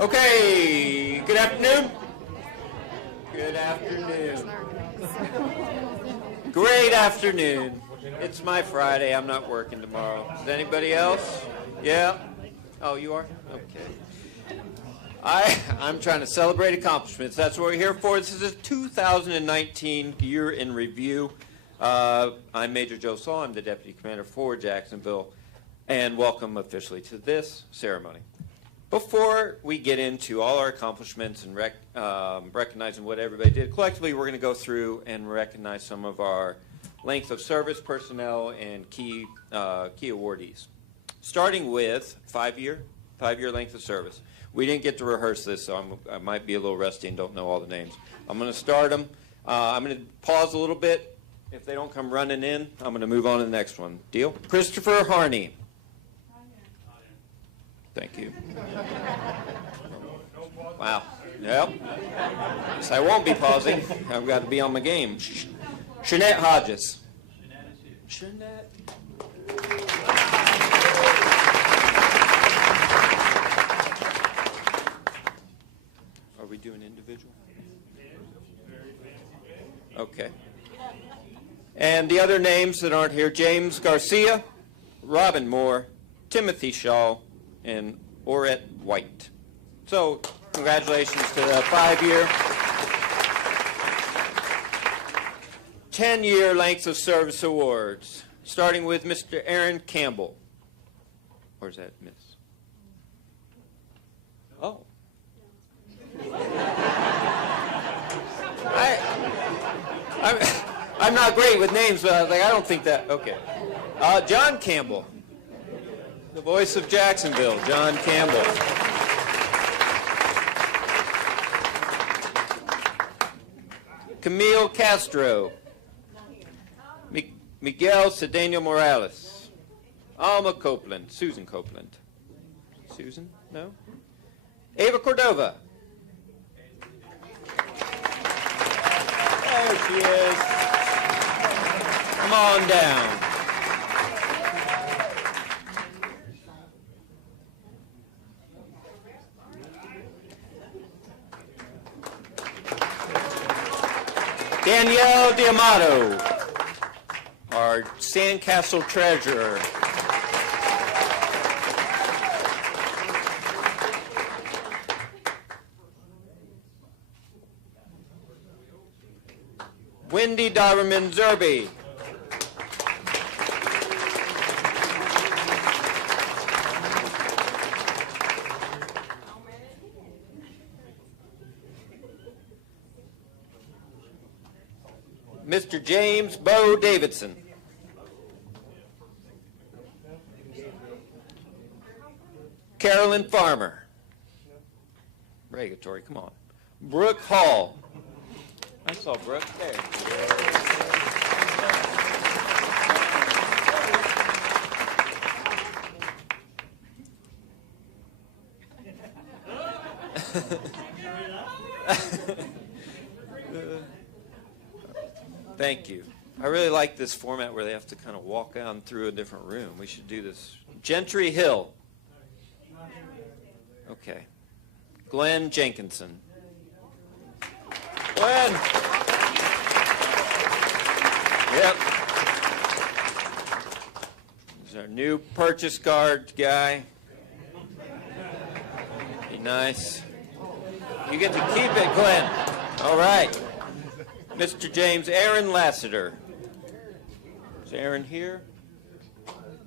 Okay, good afternoon. Good afternoon. Great afternoon. It's my Friday. I'm not working tomorrow. Is anybody else? Yeah? Oh, you are? Okay. I'm trying to celebrate accomplishments. That's what we're here for. This is a 2019 year in review. I'm Major Joe Saul. I'm the Deputy Commander for Jacksonville. And welcome officially to this ceremony. Before we get into all our accomplishments and recognizing what everybody did, collectively we're going to go through and recognize some of our length of service personnel and key awardees. Starting with five-year length of service. We didn't get to rehearse this, so I might be a little rusty and don't know all the names. I'm going to start them. I'm going to pause a little bit. If they don't come running in, I'm going to move on to the next one. Deal? Christopher Harney. Thank you. Wow. Yep. So I won't be pausing. I've got to be on my game. Shanette Hodges. Shanette. Are we doing individual? Okay. And the other names that aren't here, James Garcia, Robin Moore, Timothy Shaw, and Orette White. So, congratulations to the 5-year. 10-year length of service awards, starting with Mr. Aaron Campbell. Or is that Miss? Oh. I'm not great with names, but I was like, I don't think that. Okay. John Campbell. The voice of Jacksonville, John Campbell. Camille Castro. Miguel Cedeno Morales. Alma Copeland. Susan Copeland. Susan? No? Ava Cordova. There she is. Come on down. Danielle D'Amato, our Sandcastle treasurer. Wendy Darverman Zerby. Mr. James Bo Davidson. Carolyn Farmer. Regulatory, come on. Brooke Hall. I saw Brooke there. Thank you. I really like this format where they have to kind of walk on through a different room. We should do this. Gentry Hill. Okay. Glenn Jenkinson. Glenn. Yep. He's our new purchase card guy. Be nice. You get to keep it, Glenn. All right. Mr. James Aaron Lassiter. Is Aaron here?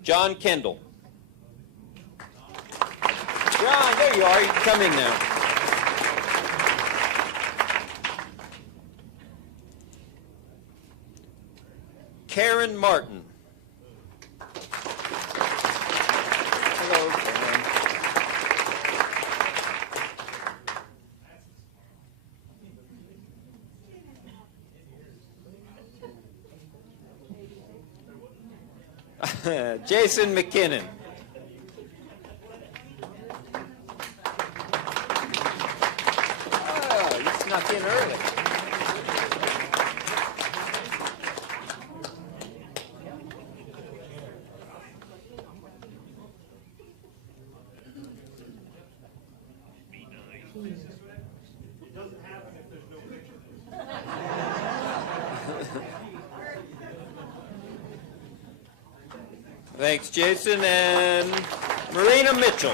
John Kendall. John, there you are. You can come in now. Karen Martin. Hello, Karen. Jason McKinnon. Oh, you snuck in early. It doesn't happen if there's no picture. Thanks, Jason. And Marina Mitchell.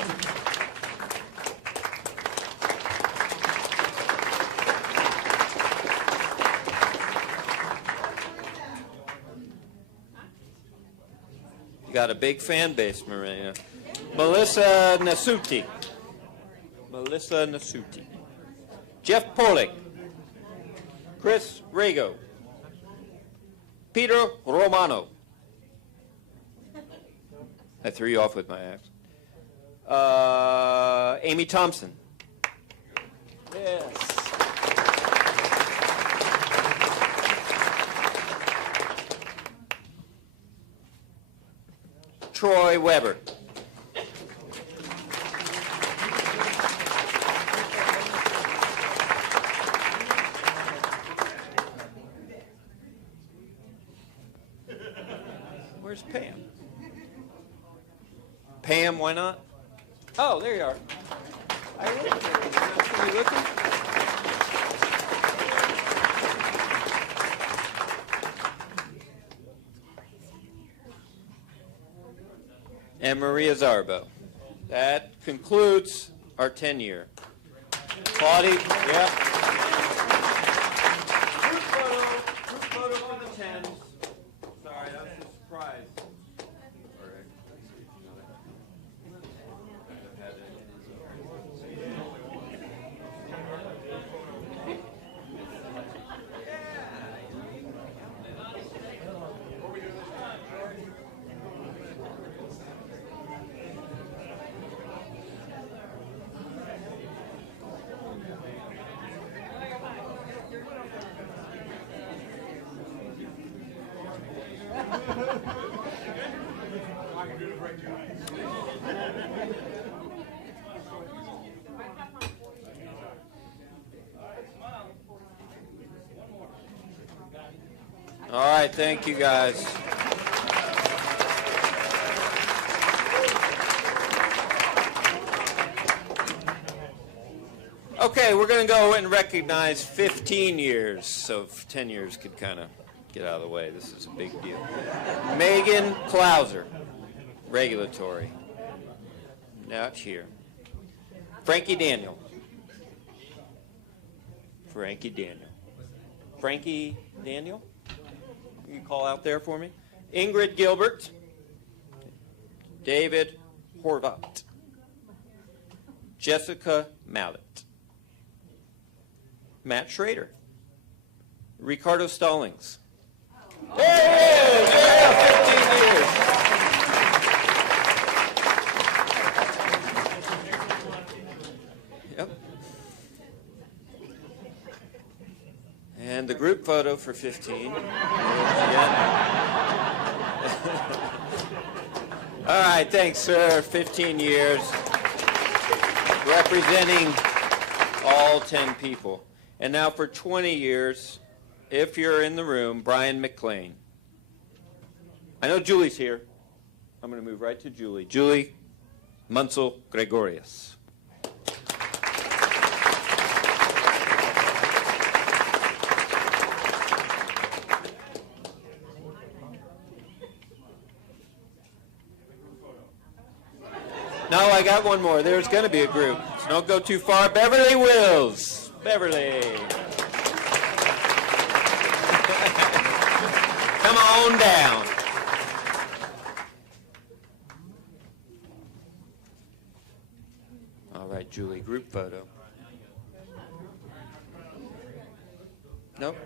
You got a big fan base, Marina. Melissa Nasuti. Melissa Nasuti. Jeff Polik. Chris Rago. Peter Romano. I threw you off with my accent. Amy Thompson. Yes. Troy Weber. Where's Pam? Pam, why not? Oh, there you are. Are you looking? And Maria Zarbo. That concludes our 10-year. Claudia, yeah. Group photo for the 10s. Sorry, that was a surprise. All right, thank you guys. Okay, we're going to go and recognize 15 years, so 10 years could kind of get out of the way. This is a big deal. Megan Klauser, regulatory. Not here. Frankie Daniel. Frankie Daniel. Frankie Daniel? You can call out there for me. Ingrid Gilbert. David Horvat. Jessica Mallet. Matt Schrader. Ricardo Stallings. Hey! Yeah, 15 years. Yep. And the group photo for 15. All right, thanks, sir. 15 years. Representing all 10 people. And now for 20 years, if you're in the room, Brian McLean. I know Julie's here. I'm going to move right to Julie. Julie Munsell Gregorius. No, I got one more. There's going to be a group. So don't go too far. Beverly Wills. Beverly. Come on down. All right, Julie, group photo. Nope.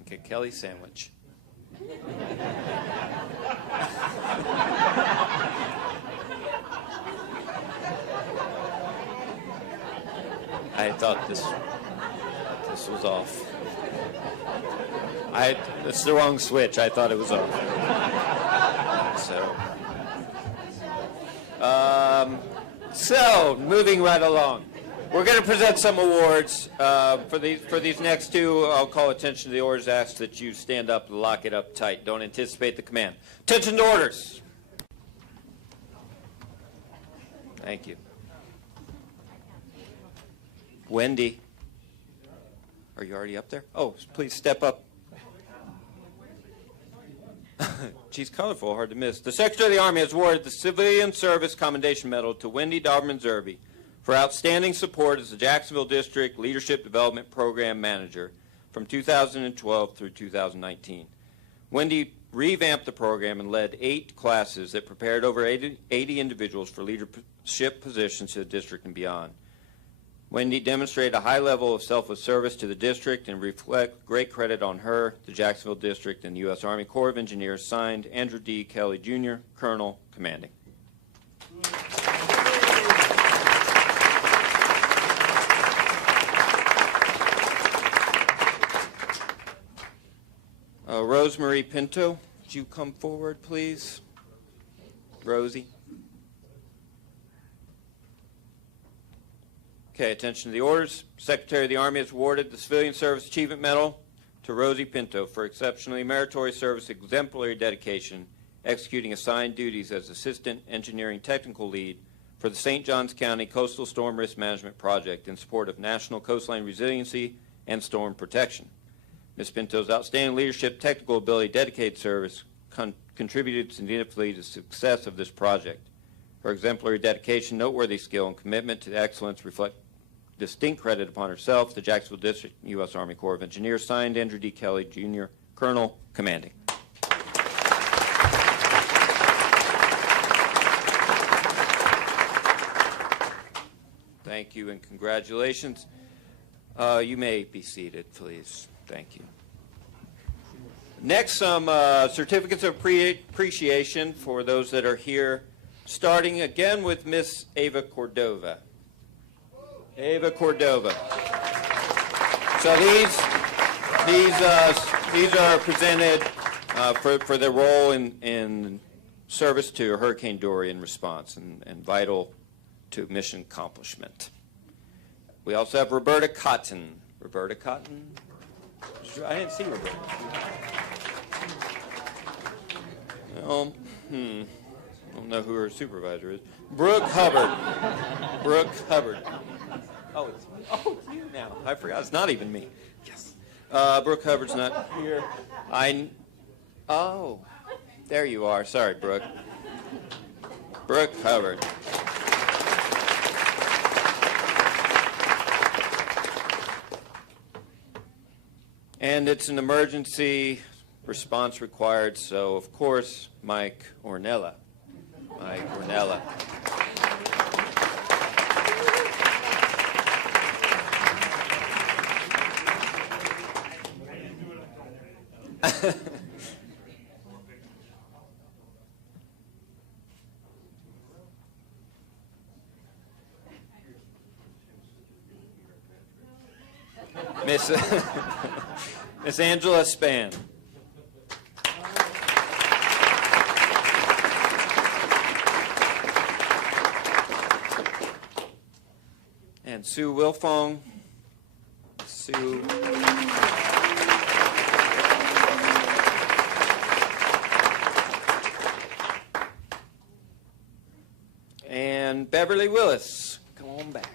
Okay, Kelly sandwich. I thought this was off. It's the wrong switch. I thought it was off. So moving right along. We're going to present some awards. For these next two, I'll call attention to the orders. Ask that you stand up and lock it up tight. Don't anticipate the command. Attention to orders. Thank you. Wendy, are you already up there? Oh, please step up. She's colorful, hard to miss. The Secretary of the Army has awarded the Civilian Service Commendation Medal to Wendy Dauberman-Zerbe for outstanding support as the Jacksonville District Leadership Development Program Manager from 2012 through 2019. Wendy revamped the program and led 8 classes that prepared over 80 individuals for leadership positions to the district and beyond. Wendy demonstrated a high level of selfless service to the district and reflect great credit on her, the Jacksonville District, and the U.S. Army Corps of Engineers. Signed, Andrew D. Kelly, Jr., Colonel, Commanding. Rosemary Pinto, would you come forward, please? Rosie. Okay, attention to the orders. Secretary of the Army has awarded the Civilian Service Achievement Medal to Rosie Pinto for exceptionally meritorious service, exemplary dedication, executing assigned duties as Assistant Engineering Technical Lead for the St. Johns County Coastal Storm Risk Management Project in support of national coastline resiliency and storm protection. Ms. Pinto's outstanding leadership, technical ability, dedicated service contributed significantly to the success of this project. Her exemplary dedication, noteworthy skill, and commitment to excellence reflect distinct credit upon herself, the Jacksonville District, U.S. Army Corps of Engineers. Signed, Andrew D. Kelly, Jr., Colonel, Commanding. Thank you and congratulations. You may be seated, please. Thank you. Next, some certificates of appreciation for those that are here, starting again with Miss Ava Cordova. Ava Cordova. So these are presented for their role in service to Hurricane Dorian response and vital to mission accomplishment. We also have Roberta Cotton. Roberta Cotton? I didn't see Roberta. Well, I don't know who her supervisor is. Brooke Hubbard. Brooke Hubbard. Oh, it's you now. I forgot. It's not even me. Yes. Brooke Hubbard's not here. Oh, there you are. Sorry, Brooke. Brooke Hubbard. And it's an emergency response required, so of course, Mike Ornella. Mike Ornella. Miss Angela Spann. And Sue Wilfong. Sue. And Beverly Willis. Come on back.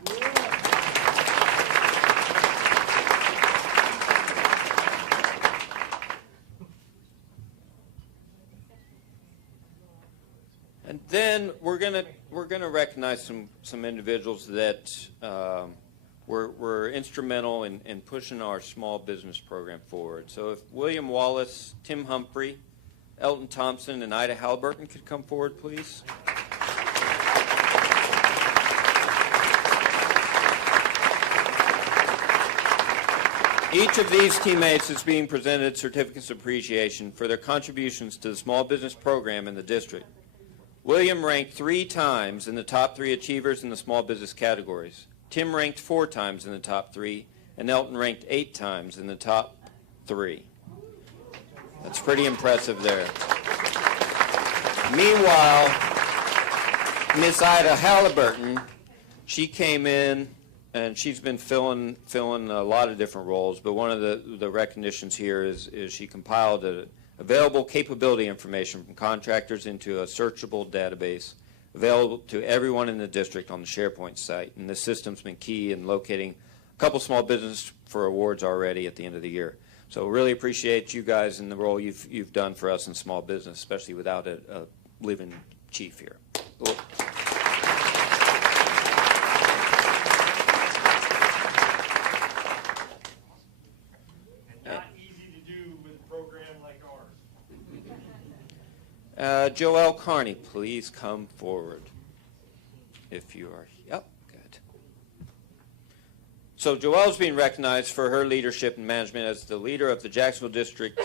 And then we're gonna recognize some individuals that were instrumental in pushing our small business program forward. So if William Wallace, Tim Humphrey, Elton Thompson, and Ida Halliburton could come forward, please. Each of these teammates is being presented certificates of appreciation for their contributions to the small business program in the district. William ranked 3 times in the top 3 achievers in the small business categories. Tim ranked 4 times in the top 3, and Elton ranked 8 times in the top 3. That's pretty impressive there. Meanwhile, Miss Ida Halliburton, she came in, and she's been filling a lot of different roles, but one of the recognitions here is she compiled available capability information from contractors into a searchable database available to everyone in the district on the SharePoint site. And this system's been key in locating a couple small business for awards already at the end of the year. So really appreciate you guys and the role you've done for us in small business, especially without a living chief here. Cool. Not easy to do with a program like ours. Joelle Carney, please come forward if you are. Yep, good. So Joelle is being recognized for her leadership and management as the leader of the Jacksonville District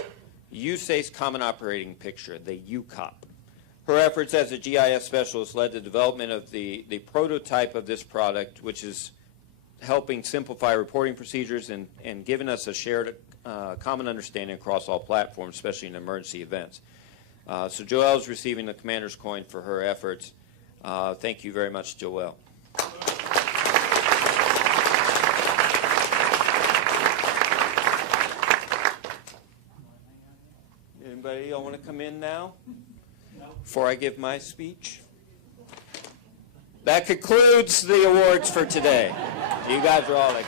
USACE Common Operating Picture, the UCOP. Her efforts as a GIS specialist led to the development of the prototype of this product, which is helping simplify reporting procedures and giving us a shared common understanding across all platforms, especially in emergency events. So Joelle is receiving the Commander's Coin for her efforts. Thank you very much, Joelle. Anybody y'all want to come in now before I give my speech? That concludes the awards for today. You guys are all like,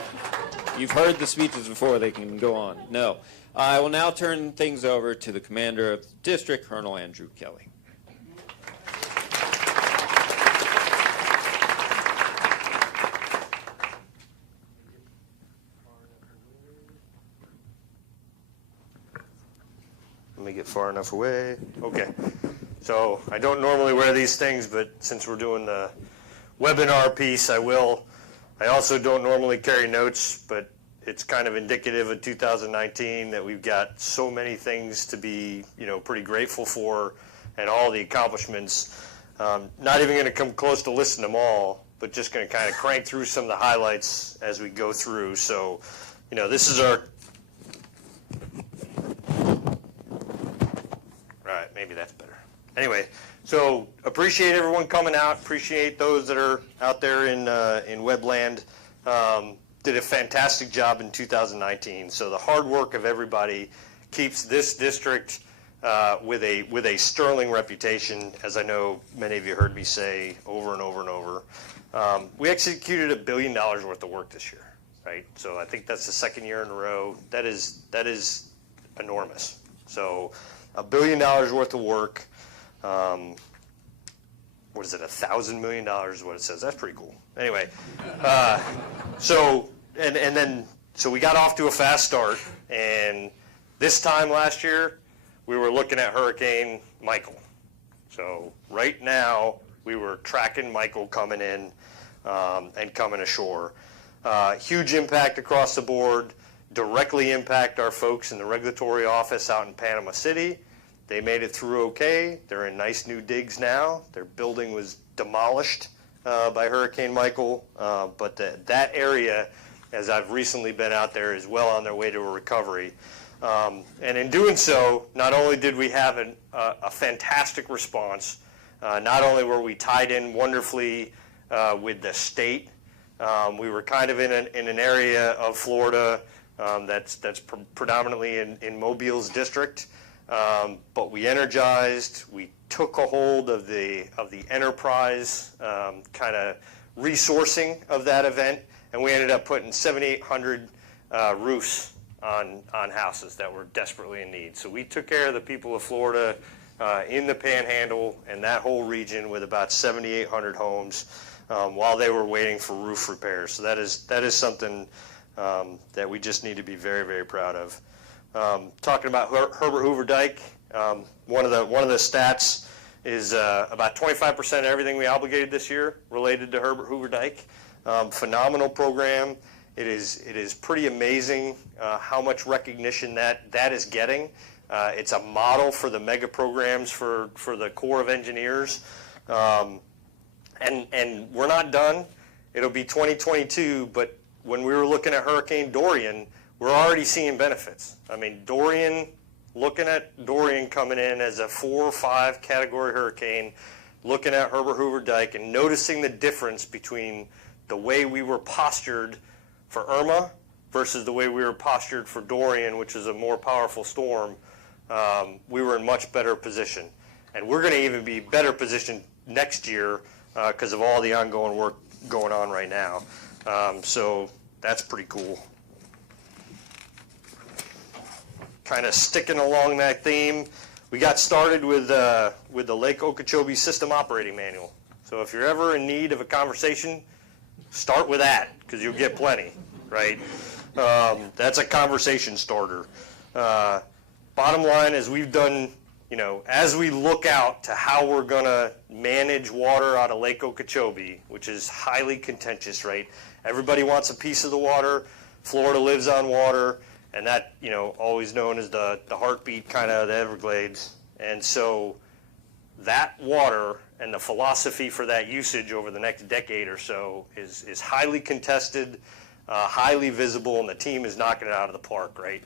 you've heard the speeches before, they can go on. No. I will now turn things over to the Commander of the District, Colonel Andrew Kelly. Let me get far enough away. Okay. So I don't normally wear these things, but since we're doing the webinar piece, I will. I also don't normally carry notes, but it's kind of indicative of 2019 that we've got so many things to be, pretty grateful for, and all the accomplishments. Not even going to come close to listing them all, but just going to kind of crank through some of the highlights as we go through. So, this is our. Right, maybe that's better. Anyway, so appreciate everyone coming out. Appreciate those that are out there in Webland. Did a fantastic job in 2019. So the hard work of everybody keeps this district with a sterling reputation, as I know many of you heard me say over and over and over. We executed $1 billion worth of work this year, right? So I think that's the second year in a row. That is enormous. So $1 billion worth of work. What is it? $1,000 million is what it says. That's pretty cool. Anyway, so we got off to a fast start, and this time last year we were looking at Hurricane Michael. So right now we were tracking Michael coming in and coming ashore. Huge impact across the board. Directly impact our folks in the regulatory office out in Panama City. They made it through okay. They're in nice new digs now. Their building was demolished by Hurricane Michael, but that area, as I've recently been out there, is well on their way to a recovery. And in doing so, not only did we have a fantastic response, not only were we tied in wonderfully with the state, we were kind of in an area of Florida that's predominantly in Mobile's district. But we energized, we took a hold of the enterprise kind of resourcing of that event, and we ended up putting 7,800 roofs on houses that were desperately in need. So we took care of the people of Florida in the Panhandle and that whole region with about 7,800 homes while they were waiting for roof repairs. So that is something that we just need to be very, very proud of. Talking about Herbert Hoover Dike, one of the stats is about 25% of everything we obligated this year related to Herbert Hoover Dike. Phenomenal program. It is pretty amazing how much recognition that is getting. It's a model for the mega programs for the Corps of Engineers, and we're not done. It'll be 2022, but when we were looking at Hurricane Dorian, we're already seeing benefits. I mean, looking at Dorian coming in as a 4 or 5 category hurricane, looking at Herbert Hoover Dike and noticing the difference between the way we were postured for Irma versus the way we were postured for Dorian, which is a more powerful storm, we were in much better position. And we're going to even be better positioned next year because of all the ongoing work going on right now. So that's pretty cool. Kind of sticking along that theme, we got started with the Lake Okeechobee System Operating Manual. So if you're ever in need of a conversation, start with that because you'll get plenty, right? That's a conversation starter. Bottom line is we've done, as we look out to how we're going to manage water out of Lake Okeechobee, which is highly contentious, right? Everybody wants a piece of the water. Florida lives on water, and that, always known as the heartbeat kind of the Everglades. And so that water and the philosophy for that usage over the next decade or so is highly contested, highly visible, and the team is knocking it out of the park, right?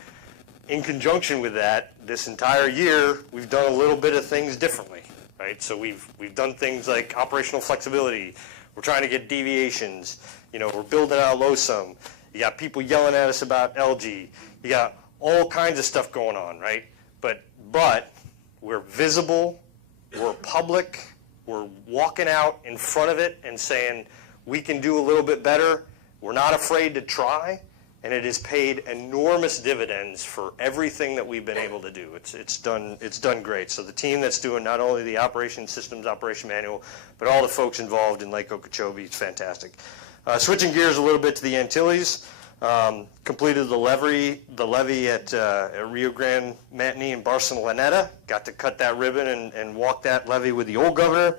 In conjunction with that, this entire year, we've done a little bit of things differently, right? So we've done things like operational flexibility. We're trying to get deviations. We're building out LOSUM. You got people yelling at us about algae. You got all kinds of stuff going on, right? But we're visible, we're public, we're walking out in front of it and saying we can do a little bit better. We're not afraid to try. And it has paid enormous dividends for everything that we've been able to do. It's done great. So the team that's doing not only the systems operation manual, but all the folks involved in Lake Okeechobee, it's fantastic. Switching gears a little bit to the Antilles, completed the levee at Rio Grande, Mantini, and Barceloneta. Got to cut that ribbon and walk that levee with the old governor.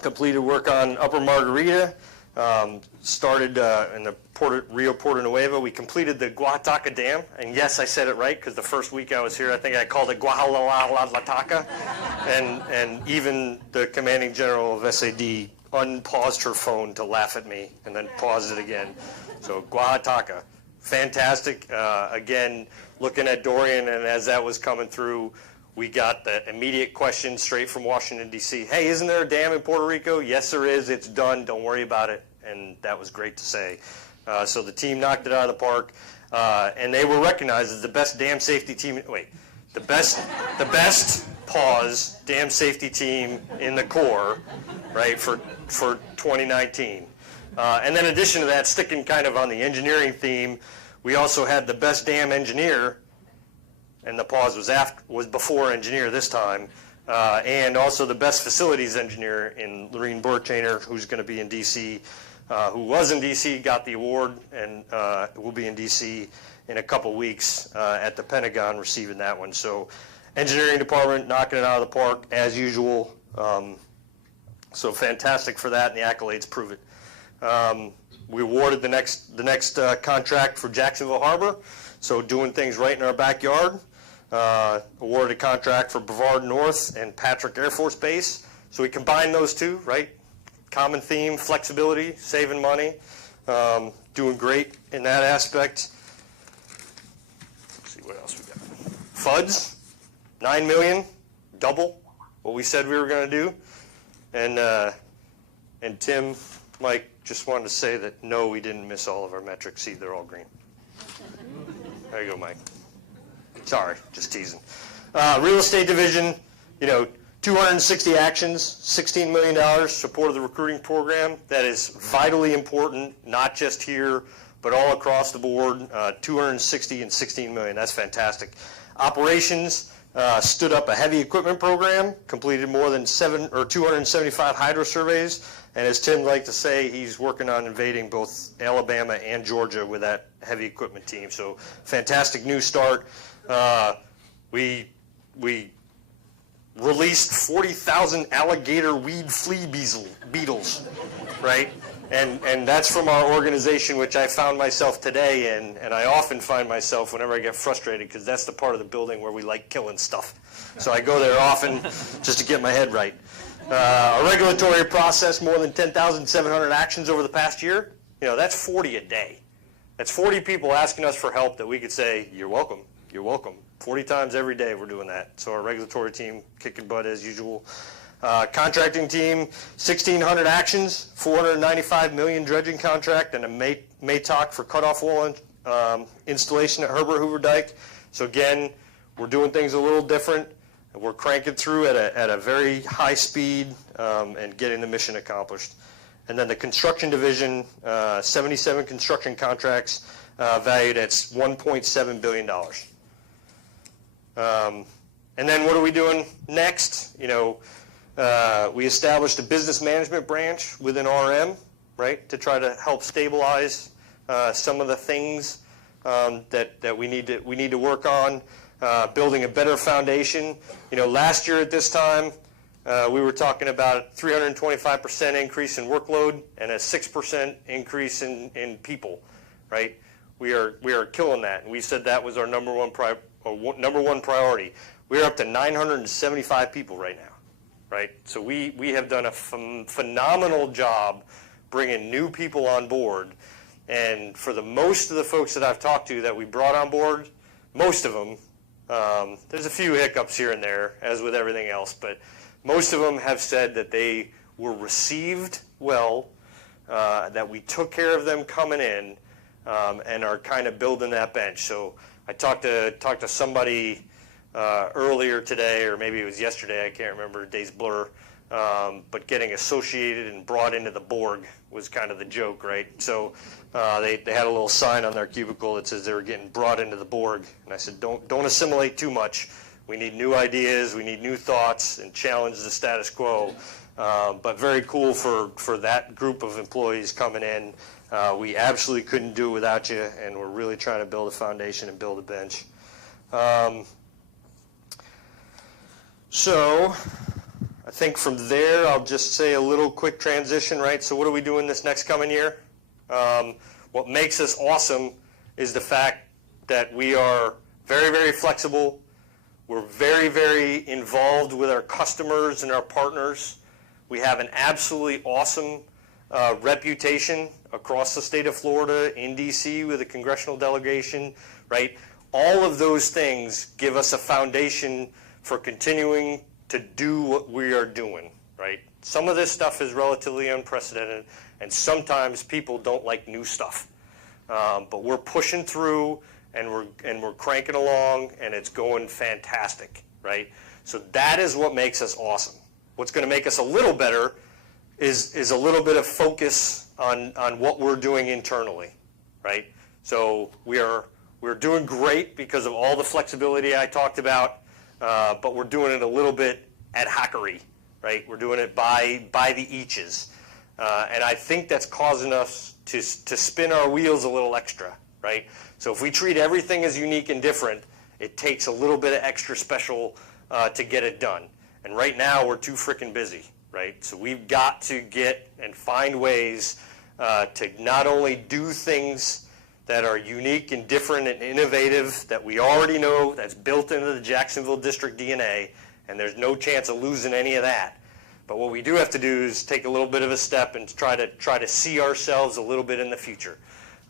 Completed work on Upper Margarita. Started in the Rio Porto Nuevo. We completed the Guajataca Dam, and yes, I said it right because the first week I was here, I think I called it Guajalalataca, and even the commanding general of SAD unpaused her phone to laugh at me and then paused it again. So Guajataca, fantastic. Again, looking at Dorian, and as that was coming through, we got the immediate question straight from Washington, D.C. Hey, isn't there a dam in Puerto Rico? Yes, there is. It's done. Don't worry about it. And that was great to say. So the team knocked it out of the park. And they were recognized as the best dam safety team. The best dam safety team in the Corps, right, for 2019. And then in addition to that, sticking kind of on the engineering theme, we also had the best dam engineer, and the pause was before engineer this time, and also the best facilities engineer in Lorene Borchainer, who's going to be in D.C., who was in D.C., got the award, and will be in D.C. in a couple weeks at the Pentagon receiving that one. So engineering department knocking it out of the park as usual. So fantastic for that, and the accolades prove it. We awarded the next contract for Jacksonville Harbor, so doing things right in our backyard. Awarded a contract for Brevard North and Patrick Air Force Base. So we combined those two, right? Common theme, flexibility, saving money, doing great in that aspect. Let's see what else we got. FUDs, $9 million, double what we said we were going to do. And Tim, Mike, just wanted to say that no, we didn't miss all of our metrics. See, they're all green. There you go, Mike. Sorry, just teasing. Real estate division, 260 actions, $16 million, support of the recruiting program. That is vitally important, not just here, but all across the board. 260 and $16 million, that's fantastic. Operations stood up a heavy equipment program, completed more than 275 hydro surveys, and as Tim liked to say, he's working on invading both Alabama and Georgia with that heavy equipment team. So fantastic new start. We released 40,000 alligator weed flea beetles, right? And that's from our organization, which I found myself today in, and I often find myself whenever I get frustrated, because that's the part of the building where we like killing stuff. So I go there often just to get my head right. A regulatory process, more than 10,700 actions over the past year. That's 40 a day. That's 40 people asking us for help that we could say, you're welcome, you're welcome. 40 times every day we're doing that. So our regulatory team kicking butt as usual. Contracting team, 1,600 actions, $495 million dredging contract, and a MATOC for cutoff wall installation at Herbert Hoover Dike. So again, we're doing things a little different. We're cranking through at a very high speed and getting the mission accomplished. And then the construction division, 77 construction contracts valued at $1.7 billion. And then what are we doing next? You know, we established a business management branch within RM, right, to try to help stabilize some of the things that we need to work on. Building a better foundation. You know, last year at this time, we were talking about 325% increase in workload and a 6% increase in people, right? We are killing that, and we said that was our number one priority. We're up to 975 people right now, right? So we have done a phenomenal job bringing new people on board, and for the most of the folks that I've talked to that we brought on board, most of them, there's a few hiccups here and there, as with everything else, but most of them have said that they were received well, that we took care of them coming in, and are kind of building that bench. So I talked to somebody earlier today, or maybe it was yesterday, I can't remember, days blur, but getting associated and brought into the Borg was kind of the joke, right? So they had a little sign on their cubicle that says they were getting brought into the Borg, and I said, don't assimilate too much. We need new ideas, we need new thoughts, and challenge the status quo. But very cool for that group of employees coming in. We absolutely couldn't do it without you, and we're really trying to build a foundation and build a bench. So I think from there, I'll just say a little quick transition, right? So what are we doing this next coming year? What makes us awesome is the fact that we are very, very flexible. We're very, very involved with our customers and our partners. We have an absolutely awesome reputation across the state of Florida, in DC with a congressional delegation, right? All of those things give us a foundation for continuing to do what we are doing, right? Some of this stuff is relatively unprecedented, and sometimes people don't like new stuff. But we're pushing through, and we're cranking along, and it's going fantastic, right? So that is what makes us awesome. What's going to make us a little better is a little bit of focus on what we're doing internally, right? So we're doing great because of all the flexibility I talked about, but we're doing it a little bit ad hocery, right? We're doing it by the eaches. And I think that's causing us to spin our wheels a little extra, right? So if we treat everything as unique and different, it takes a little bit of extra special to get it done. And right now we're too freaking busy, right? So we've got to get and find ways to not only do things that are unique and different and innovative that we already know, that's built into the Jacksonville District DNA, and there's no chance of losing any of that. But what we do have to do is take a little bit of a step and try to see ourselves a little bit in the future.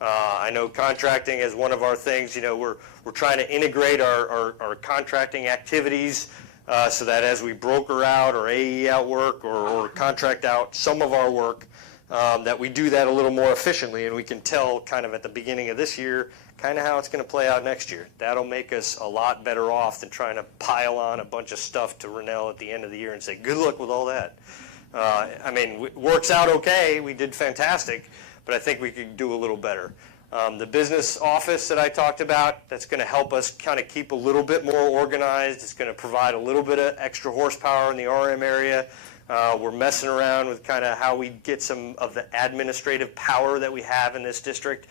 I know contracting is one of our things. You know, we're trying to integrate our contracting activities so that as we broker out or AE out work or contract out some of our work, that we do that a little more efficiently, and we can tell kind of at the beginning of this year kind of how it's going to play out next year. That'll make us a lot better off than trying to pile on a bunch of stuff to Rennell at the end of the year and say, good luck with all that. I mean, it works out okay. We did fantastic, but I think we could do a little better. The business office that I talked about, that's going to help us kind of keep a little bit more organized. It's going to provide a little bit of extra horsepower in the RM area. We're messing around with kind of how we get some of the administrative power that we have in this district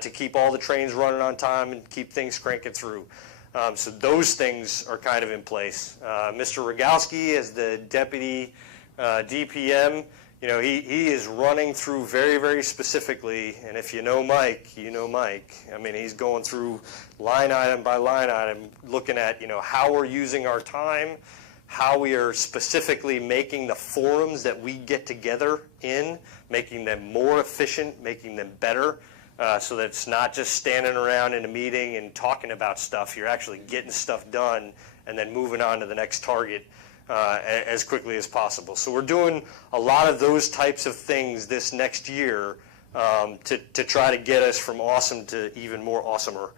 to keep all the trains running on time and keep things cranking through. So those things are kind of in place. Mr. Rogalski as the deputy DPM, you know, he is running through very, very specifically, and if you know Mike, you know Mike. I mean, he's going through line item by line item, looking at, you know, how we're using our time, how we are specifically making the forums that we get together in, making them more efficient, making them better, so that it's not just standing around in a meeting and talking about stuff. You're actually getting stuff done and then moving on to the next target as quickly as possible. So we're doing a lot of those types of things this next year to try to get us from awesome to even more awesomer.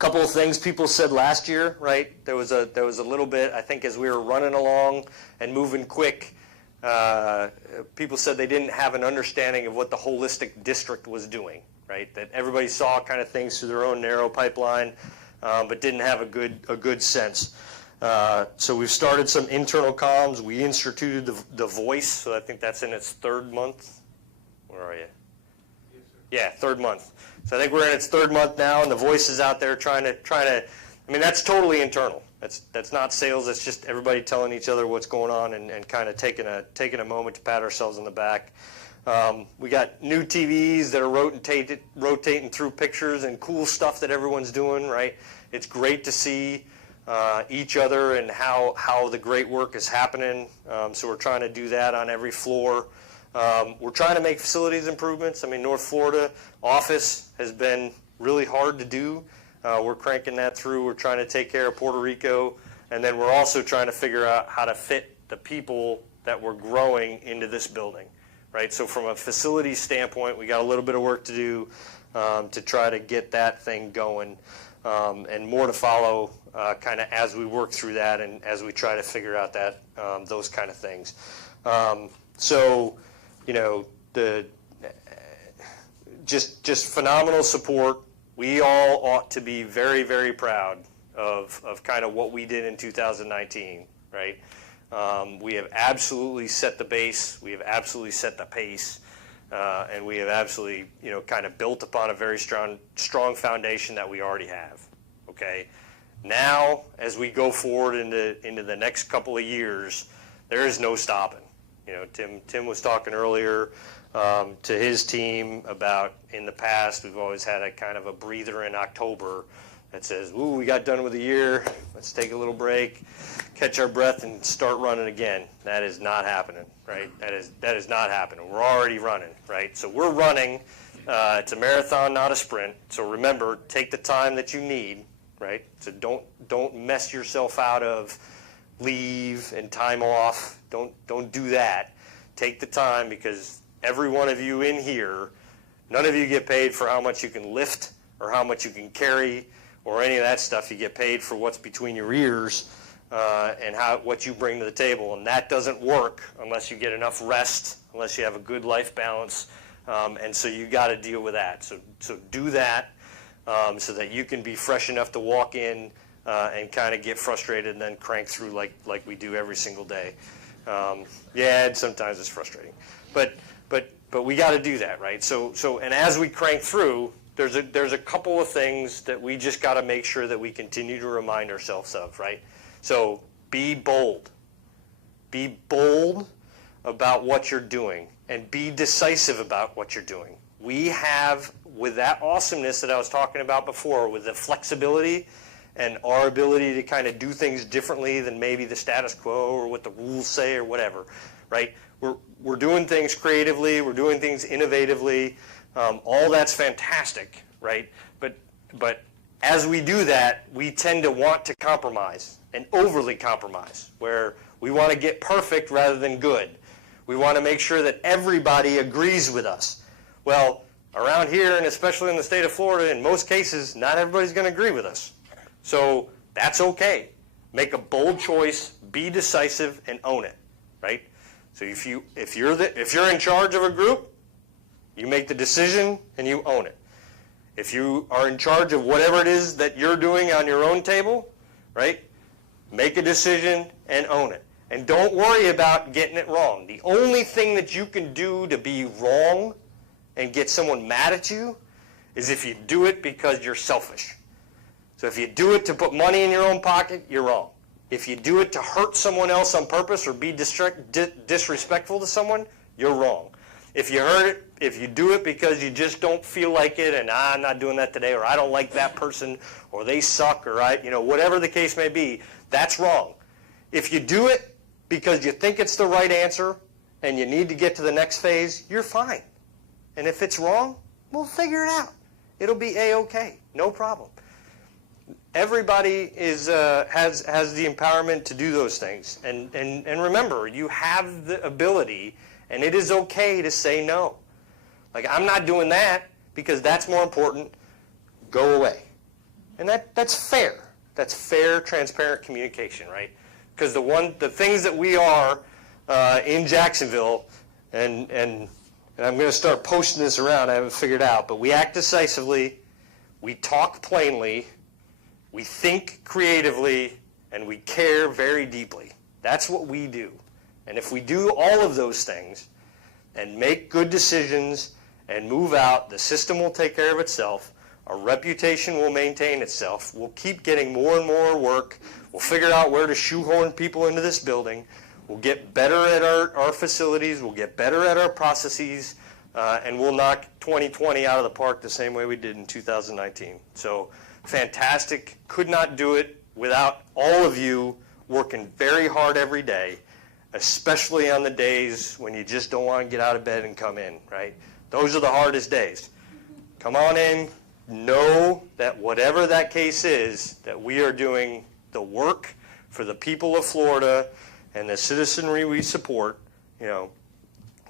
Couple of things people said last year, right? There was a little bit, I think, as we were running along and moving quick, people said they didn't have an understanding of what the holistic district was doing, right? That everybody saw kind of things through their own narrow pipeline, but didn't have a good sense. So we've started some internal comms. We instituted the voice, so I think that's in its 3rd month. Where are you? Yes, sir. Yeah, 3rd month. So I think we're in its 3rd month now, and the voice is out there trying to. I mean, that's totally internal. That's not sales. That's just everybody telling each other what's going on and kind of taking a moment to pat ourselves on the back. We got new TVs that are rotating through pictures and cool stuff that everyone's doing. Right? It's great to see each other and how the great work is happening. So we're trying to do that on every floor. We're trying to make facilities improvements. I mean, North Florida office has been really hard to do. We're cranking that through. We're trying to take care of Puerto Rico. And then we're also trying to figure out how to fit the people that we're growing into this building, right? So from a facility standpoint, we got a little bit of work to do to try to get that thing going. And more to follow kind of as we work through that and as we try to figure out that those kind of things. So, you know, just phenomenal support. We all ought to be very, very proud of kind of what we did in 2019, right? We have absolutely set the base. We have absolutely set the pace. And we have absolutely, you know, kind of built upon a very strong foundation that we already have, okay? Now, as we go forward into the next couple of years, there is no stopping. You know, Tim was talking earlier to his team about in the past, we've always had a kind of a breather in October that says, ooh, we got done with the year, let's take a little break, catch our breath, and start running again. That is not happening, right? That is not happening. We're already running, right? So we're running. It's a marathon, not a sprint. So remember, take the time that you need, right? So don't mess yourself out of leave and time off. Don't do that. Take the time, because every one of you in here, none of you get paid for how much you can lift or how much you can carry or any of that stuff. You get paid for what's between your ears and what you bring to the table. And that doesn't work unless you get enough rest, unless you have a good life balance. And so you got to deal with that. So do that so that you can be fresh enough to walk in and kind of get frustrated and then crank through like we do every single day. Yeah, and sometimes it's frustrating, but we got to do that, right? So and as we crank through, there's a couple of things that we just got to make sure that we continue to remind ourselves of, right? So be bold. Be bold about what you're doing and be decisive about what you're doing. We have, with that awesomeness that I was talking about before, with the flexibility and our ability to kind of do things differently than maybe the status quo or what the rules say or whatever, right? We're doing things creatively, we're doing things innovatively, all that's fantastic, right? But as we do that, we tend to want to compromise and overly compromise, where we want to get perfect rather than good. We want to make sure that everybody agrees with us. Well, around here, and especially in the state of Florida, in most cases, not everybody's going to agree with us. So that's okay. Make a bold choice, be decisive, and own it, right? So if you're in charge of a group, you make the decision and you own it. If you are in charge of whatever it is that you're doing on your own table, right? Make a decision and own it. And don't worry about getting it wrong. The only thing that you can do to be wrong and get someone mad at you is if you do it because you're selfish. So if you do it to put money in your own pocket, you're wrong. If you do it to hurt someone else on purpose or be disrespectful to someone, you're wrong. If you do it because you just don't feel like it and I'm not doing that today, or I don't like that person, or they suck, or whatever the case may be, that's wrong. If you do it because you think it's the right answer and you need to get to the next phase, you're fine. And if it's wrong, we'll figure it out. It'll be A-okay, no problem. Everybody has the empowerment to do those things. And remember, you have the ability, and it is okay to say no. Like, I'm not doing that because that's more important. Go away. And that's fair. That's fair, transparent communication, right? Because the things that we are in Jacksonville, and I'm going to start posting this around, I haven't figured out, but we act decisively, we talk plainly, we think creatively, and we care very deeply. That's what we do. And if we do all of those things and make good decisions and move out, the system will take care of itself. Our reputation will maintain itself. We'll keep getting more and more work. We'll figure out where to shoehorn people into this building. We'll get better at our facilities. We'll get better at our processes. And we'll knock 2020 out of the park the same way we did in 2019. So fantastic. Could not do it without all of you working very hard every day, especially on the days when you just don't want to get out of bed and come in, right? Those are the hardest days. Come on in. Know that whatever that case is, that we are doing the work for the people of Florida and the citizenry we support. You know,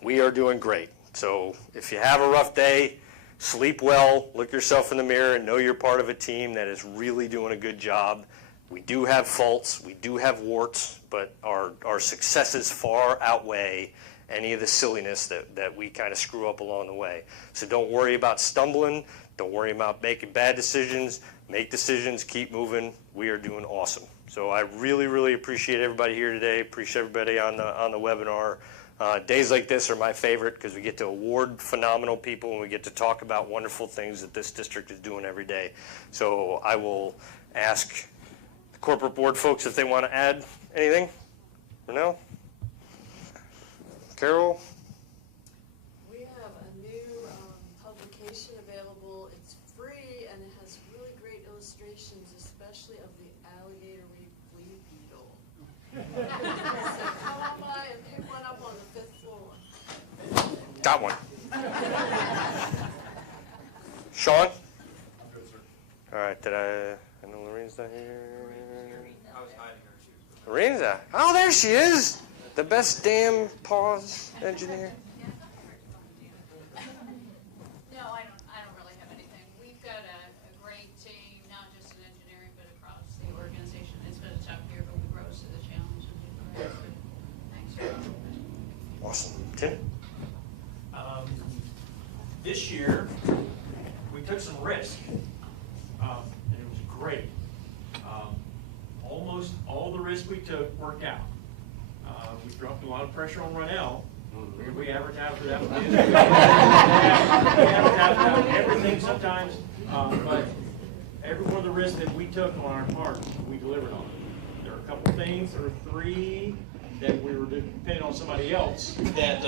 we are doing great. So if you have a rough day, sleep well, look yourself in the mirror, and know you're part of a team that is really doing a good job. We do have faults, we do have warts, but our successes far outweigh any of the silliness that we kind of screw up along the way. So don't worry about stumbling. Don't worry about making bad decisions. Make decisions, keep moving. We are doing awesome. So I really, really appreciate everybody here today. Appreciate everybody on the webinar. Days like this are my favorite because we get to award phenomenal people and we get to talk about wonderful things that this district is doing every day. So I will ask the corporate board folks if they want to add anything. Or no? Carol? We have a new publication available. It's free and it has really great illustrations, especially of the alligator flea beetle. So come on by and pick one up on the 5th floor. Got one. Sean? Good, sir. All right, I know Lorraine's not here. I was hiding her shoes. Lorraine's out. Oh, there she is. The best damn pause engineer. No, I don't really have anything. We've got a great team, not just in engineering, but across the organization. It's been a tough year, but we rose to the challenge and did great. Thanks. Awesome. Tim? This year, we took some risk, and it was great. Almost all the risk we took worked out. We dropped a lot of pressure on Ronell. We advertised for that. We advertised about everything sometimes, but every one of the risks that we took on our part, we delivered on. There are a couple things, or 3 that we were depending on somebody else that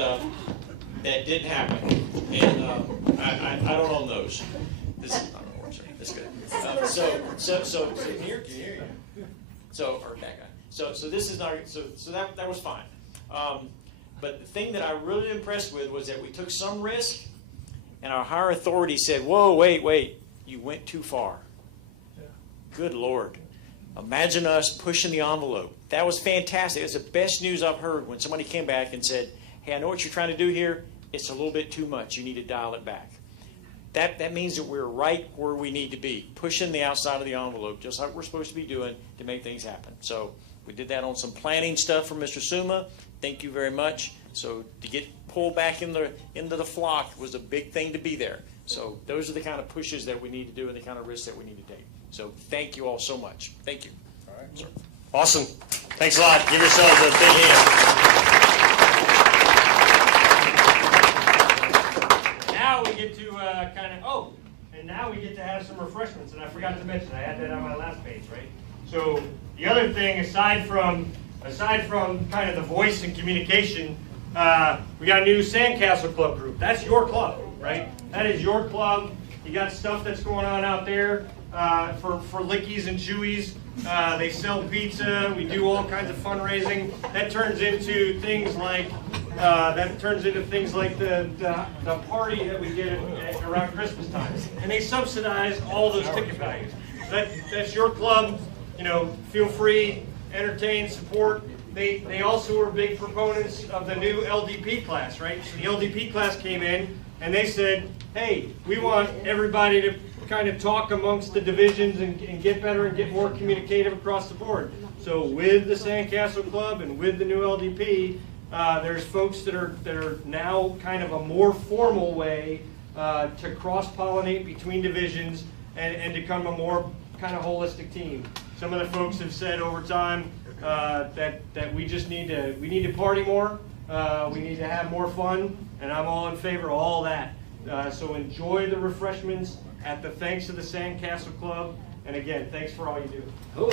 didn't happen, and I don't own those. This is not an orchard. That's good. So can you hear you? So or that guy. So this is not so that was fine. But the thing that I really impressed with was that we took some risk, and our higher authority said, "Whoa, wait, you went too far." Yeah. Good Lord. Imagine us pushing the envelope. That was fantastic. It's the best news I've heard when somebody came back and said, "Hey, I know what you're trying to do here. It's a little bit too much. You need to dial it back." That means that we're right where we need to be, pushing the outside of the envelope, just like we're supposed to be doing to make things happen. So we did that on some planning stuff from Mr. Suma. Thank you very much. So to get pulled back into the flock was a big thing to be there. So those are the kind of pushes that we need to do and the kind of risks that we need to take. So thank you all so much. Thank you. All right. Sir. Awesome. Thanks a lot. Give yourselves a big hand. Now we get to now we get to have some refreshments, and I forgot to mention, I had that on my last page, right? So the other thing, aside from kind of the voice and communication, we got a new Sandcastle Club group. That's your club, right? That is your club. You got stuff that's going on out there for lickies and chewies. They sell pizza. We do all kinds of fundraising. That turns into things like the party that we did around Christmas time, and they subsidize all those ticket values. That's your club. You know, feel free, entertain, support. they also were big proponents of the new LDP class, right? So the LDP class came in and they said, hey, we want everybody to kind of talk amongst the divisions and get better and get more communicative across the board. So with the Sandcastle Club and with the new LDP, there's folks that are now kind of a more formal way to cross-pollinate between divisions and become a more kind of holistic team. Some of the folks have said over time that we just need to party more, we need to have more fun, and I'm all in favor of all that. So enjoy the refreshments at the thanks to the Sandcastle Club, and again, thanks for all you do.